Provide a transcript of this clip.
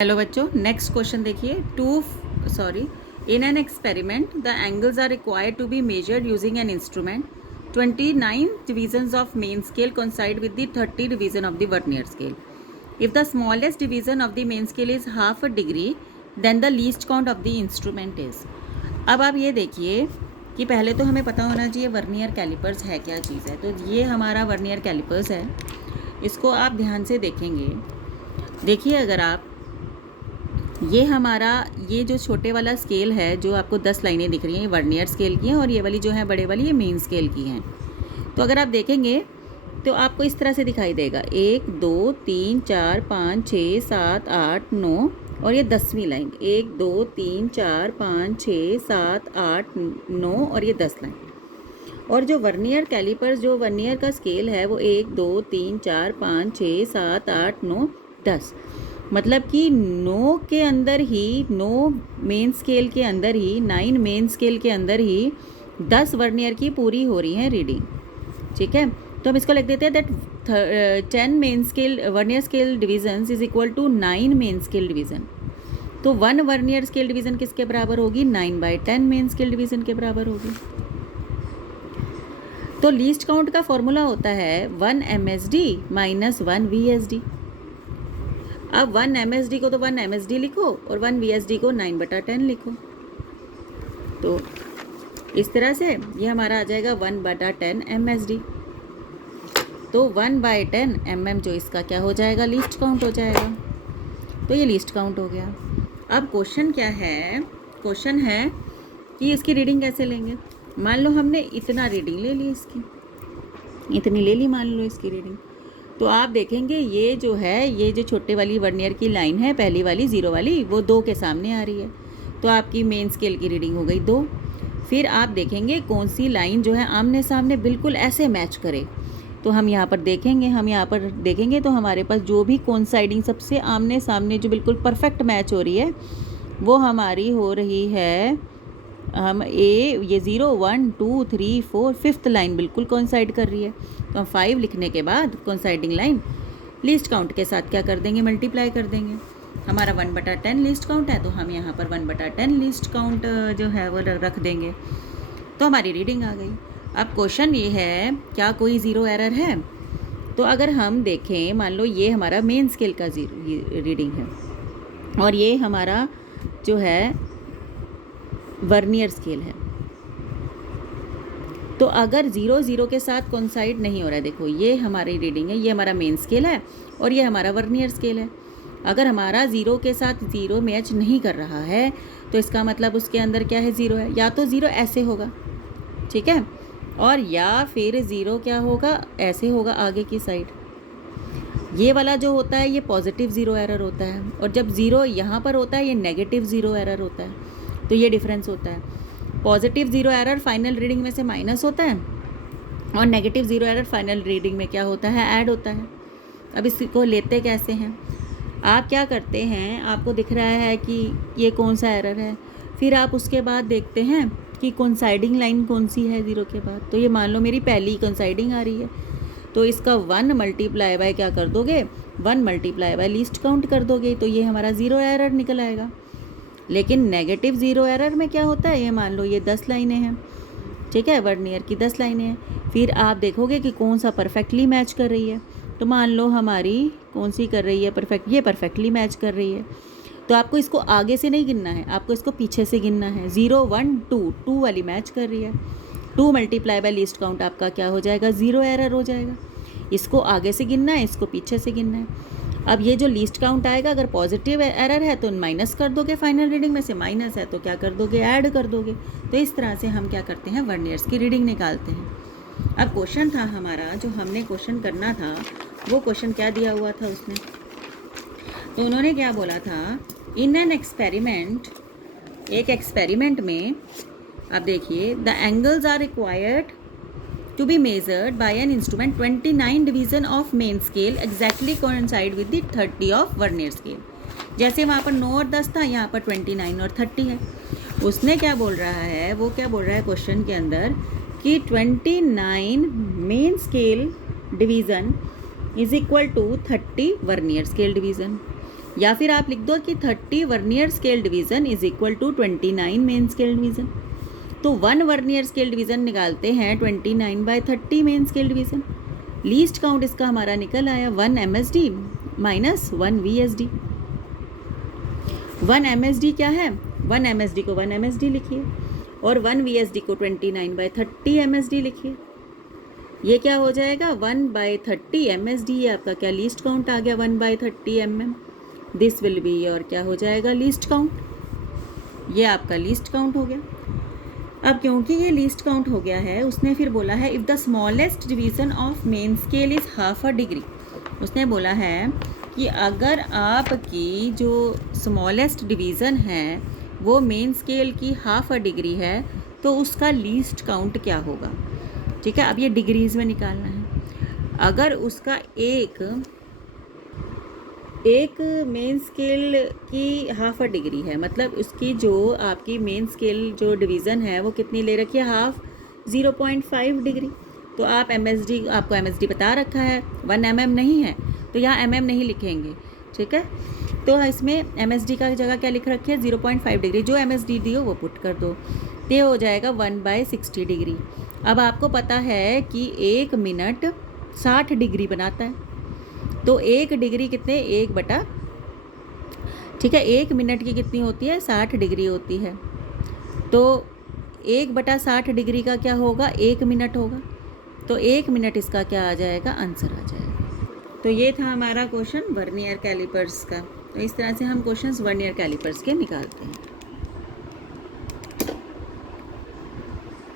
Hello बच्चों, next question देखिए। In an experiment the angles are required to be measured using an instrument 29 divisions of main scale coincide with the 30 division of the vernier scale. If the smallest division of the main scale is half a degree, then the least count of the instrument is. अब आप ये देखिए कि पहले तो हमें पता होना चाहिए वर्नियर कैलिपर्स है क्या चीज़ है। तो ये हमारा वर्नियर कैलिपर्स है, इसको आप ध्यान से देखेंगे। देखिए, अगर आप ये हमारा ये जो छोटे वाला स्केल है जो आपको 10 लाइनें दिख रही हैं, ये वर्नियर स्केल की हैं, और ये वाली जो है बड़े वाली, ये मेन स्केल की हैं। तो अगर आप देखेंगे तो आपको इस तरह से दिखाई देगा 1 2 3 4 5 6 7 8 9 और ये 10वीं लाइन 1 2 3 4 5 6 7 8 9 और ये 10 लाइन। और जो वर्नियर कैलिपर्स, जो वर्नियर का स्केल है वो 1 2 3 4 5 6 7 8 9 10, मतलब कि 9 के अंदर ही 9 मेन स्केल के अंदर ही 9 मेन स्केल के अंदर ही 10 वर्नियर की पूरी हो रही हैं रीडिंग। ठीक है, तो हम इसको लिख देते हैं that 10 main scale vernier scale divisions is equal to 9 main scale division. तो 1 वर्नियर स्केल डिवीज़न किसके बराबर होगी? 9/10 मेन स्केल डिवीज़न के बराबर होगी। तो लीस्ट काउंट का फॉर्मूला होता है 1 MSD माइनस 1 VSD। अब 1 MSD को तो 1 MSD लिखो और 1 VSD को 9/10 लिखो। तो इस तरह से ये हमारा आ जाएगा 1/10 MSD। तो 1/10 mm जो इसका क्या हो जाएगा? लीस्ट काउंट हो जाएगा। तो ये लीस्ट काउंट हो गया। अब क्वेश्चन क्या है? क्वेश्चन है कि इसकी रीडिंग कैसे लेंगे। मान लो हमने इतना रीडिंग ले ली, इसकी इतनी ले ली मान लो इसकी रीडिंग। तो आप देखेंगे ये जो है, ये जो छोटे वाली वर्नियर की लाइन है, पहली वाली 0 वाली, वो 2 के सामने आ रही है। तो आपकी मेन स्केल की रीडिंग हो गई 2। फिर आप देखेंगे कौन सी लाइन जो है आमने सामने बिल्कुल ऐसे मैच करे। तो हम यहाँ पर देखेंगे तो हमारे पास जो भी कोइंसाइडिंग सबसे आमने सामने जो बिल्कुल परफेक्ट मैच हो रही है वो हमारी हो रही है, हम ये 0 1 2 3 4 5th लाइन बिल्कुल कोइंसाइड कर रही है। तो हम 5 लिखने के बाद कोइंसाइडिंग लाइन लीस्ट काउंट के साथ क्या कर देंगे? मल्टीप्लाई कर देंगे। हमारा 1/10 लीस्ट काउंट है, तो हम यहाँ पर 1/10 लीस्ट काउंट जो है वो रख देंगे। तो हमारी रीडिंग आ गई। अब क्वेश्चन ये है, क्या कोई ज़ीरो एरर है? तो अगर हम देखें, मान लो ये हमारा मेन स्केल का रीडिंग है और ये हमारा जो है वर्नियर स्केल है। तो अगर 0 0 के साथ कोइंसाइड नहीं हो रहा है, देखो ये हमारी रीडिंग है, ये हमारा मेन स्केल है और ये हमारा वर्नियर स्केल है। अगर हमारा 0 के साथ 0 मैच नहीं कर रहा है तो इसका मतलब उसके अंदर क्या है? 0 है। या तो 0 ऐसे होगा, ठीक है, और या फिर 0 क्या होगा? ऐसे होगा आगे की साइड। ये वाला जो होता है ये पॉजिटिव 0 एरर होता है, और जब 0 यहाँ पर होता है ये नेगेटिव 0 एरर होता है। तो ये डिफरेंस होता है। पॉजिटिव 0 एरर फाइनल रीडिंग में से माइनस होता है और नेगेटिव 0 एरर फाइनल रीडिंग में क्या होता है? ऐड होता है। अब इसको लेते कैसे हैं? आप क्या करते हैं, आपको दिख रहा है कि ये कौन सा एरर है, फिर आप उसके बाद देखते हैं कि कोइंसाइडिंग लाइन कौन सी है 0 के बाद। तो ये मान लो मेरी पहली कोइंसाइडिंग आ रही है, तो इसका 1 मल्टीप्लाई बाय क्या कर दोगे? 1 मल्टीप्लाई बाय लीस्ट काउंट कर दोगे, तो ये हमारा 0 एरर निकल आएगा। लेकिन नेगेटिव 0 एरर में क्या होता है? ये मान लो ये 10 लाइनें हैं, ठीक है, वर्नियर की 10 लाइनें हैं। फिर आप देखोगे कि कौन सा परफेक्टली मैच कर रही है। तो मान लो हमारी कौन सी कर रही है? परफेक्ट, ये परफेक्टली मैच कर रही है। तो आपको इसको आगे से नहीं गिनना है, आपको इसको पीछे से गिनना है। 0 1 2 2 वाली मैच कर रही है। 2 मल्टीप्लाई बाय लीस्ट काउंट आपका क्या हो जाएगा? 0 एरर हो जाएगा। इसको आगे से गिनना है, इसको पीछे से गिनना है। अब ये जो लीस्ट काउंट आएगा, अगर पॉजिटिव एरर है तो माइनस कर दोगे, फाइनल रीडिंग में से माइनस है तो क्या कर दोगे? ऐड कर दोगे। तो इस तरह से हम क्या करते हैं? वर्नियर्स की रीडिंग निकालते हैं। अब क्वेश्चन था हमारा, जो हमने क्वेश्चन करना था वो क्वेश्चन क्या दिया हुआ था उसमें? तो उन्होंने क्या बोला था, इन एन एक्सपेरिमेंट, एक एक्सपेरिमेंट में आप देखिए, the angles are required to be measured by an instrument 29 division of main scale exactly coincide with the 30 of vernier scale। जैसे वहाँ पर 9 और 10 था, यहाँ पर 29 और 30 है। उसने क्या बोल रहा है, वो क्या बोल रहा है क्वेश्चन के अंदर कि 29 main scale division is equal to 30 vernier scale division. या फिर आप लिख दो कि 30 vernier scale division is equal to 29 main scale division. तो 1 वर्नियर स्केल डिवीज़न निकालते हैं 29/30 main scale division. Least count इसका हमारा निकल आया 1 MSD माइनस 1 VSD। 1 MSD क्या है? 1 MSD को 1 MSD लिखिए और 1 VSD को 29/30 MSD लिखिए। ये क्या हो जाएगा 1/30 MSD। ये आपका क्या लीस्ट काउंट आ गया 1/30 mm। दिस विल बी और क्या हो जाएगा लीस्ट काउंट। ये आपका लीस्ट काउंट हो गया। अब क्योंकि ये लीस्ट काउंट हो गया है, उसने फिर बोला है if the smallest division of main scale is half a degree. उसने बोला है कि अगर आपकी जो स्मॉलेस्ट डिवीज़न है वो मेन स्केल की हाफ अ डिग्री है तो उसका लीस्ट काउंट क्या होगा। ठीक है, अब ये डिग्रीज में निकालना है। अगर उसका एक मेन स्केल की हाफ अ डिग्री है, मतलब उसकी जो आपकी मेन स्केल जो डिवीज़न है वो कितनी ले रखी है, हाफ 0.5 डिग्री। तो आप MSD, आपको MSD बता रखा है 1 mm नहीं है तो यहाँ mm नहीं लिखेंगे। ठीक है, तो इसमें MSD का जगह क्या लिख रखी है 0.5 डिग्री। जो MSD दी हो वो पुट कर दो, तो ये हो जाएगा 1/60 डिग्री। अब आपको पता है कि 1 मिनट 60 डिग्री बनाता है, तो 1 डिग्री कितने 1/, ठीक है, 1 मिनट की कितनी होती है 60 डिग्री होती है। तो 1/60 डिग्री का क्या होगा 1 मिनट होगा। तो 1 मिनट इसका क्या आ जाएगा, आंसर आ जाएगा। तो ये था हमारा क्वेश्चन वर्नियर कैलिपर्स का। तो इस तरह से हम क्वेश्चंस वर्नियर कैलिपर्स के निकालते हैं।